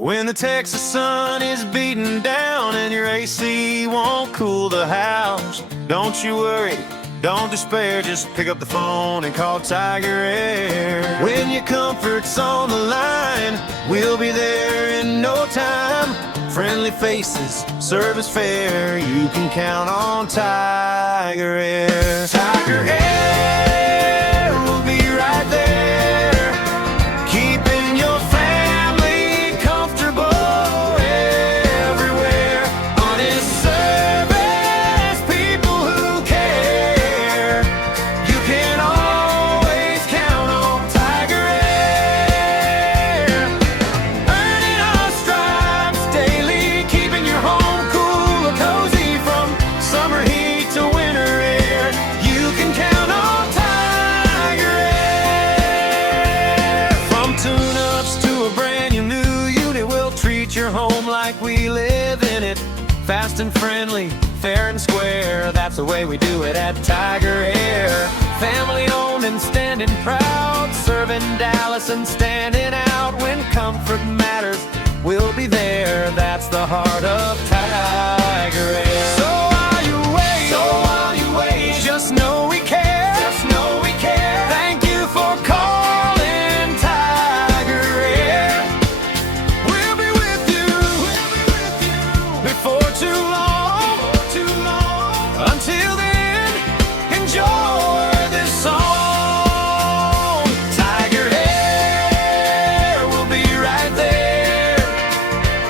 When the Texas sun is beating down and your AC won't cool the house, don't you worry, don't despair, just pick up the phone and call Tiger Air. When your comfort's on the line, we'll be there in no time. Friendly faces, service fair, you can count on Tiger Air. Tiger Air will be right there, keeping your family comfortable everywhere. Honest service, people who care, you can always count on Tiger Air. Earning our stripes daily, keeping your home cool or cozy from summer heat to winter air. You can count on Tiger Air. From tune-ups to a brand new unit, we'll treat your home like we live in it. Fast and friendly, fair and square, that's the way we do it at Tiger Air. Family owned and standing proud, serving Dallas and standing out. When comfort matters, we'll be there, that's the heart of Tiger Air. So while you wait, just know we care, Thank you for calling Tiger Air. We'll be with you before too long. Until then, enjoy this song. Tiger Air will be right there,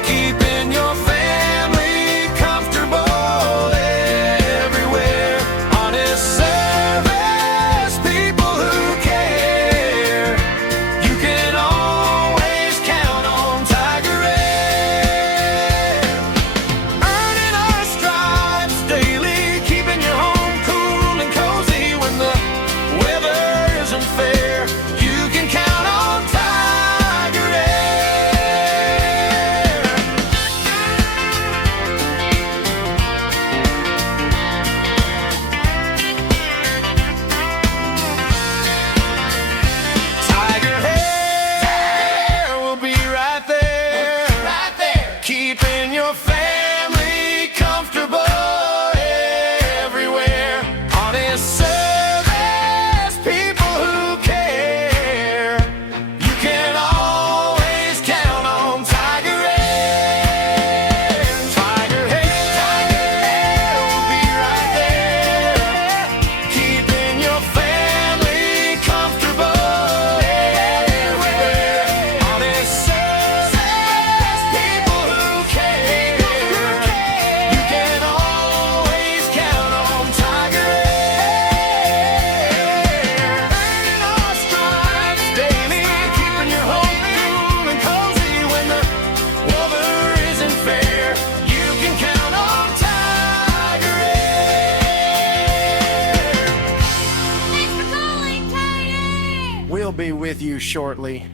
keeping your family comfortable everywhere. Honest service, people who care, you can always count on Tiger Air. Earning our stripes daily, keeping your home cool and cozy when the weather isn't fair. You can count on Tiger Air. Tiger Air will be right there, keeping your family comfortable everywhere. Honest service, people who care, you can always count on Tiger Air. Tiger Air will be right there, keeping your family comfortable everywhere. Honest service, people who care, you can always count on Tiger Air. Earning our stripes daily, keeping your home cool and cozy when the weather isn't fair. You can count on Tiger Air. Thanks for calling, Tiger! We'll be with you shortly.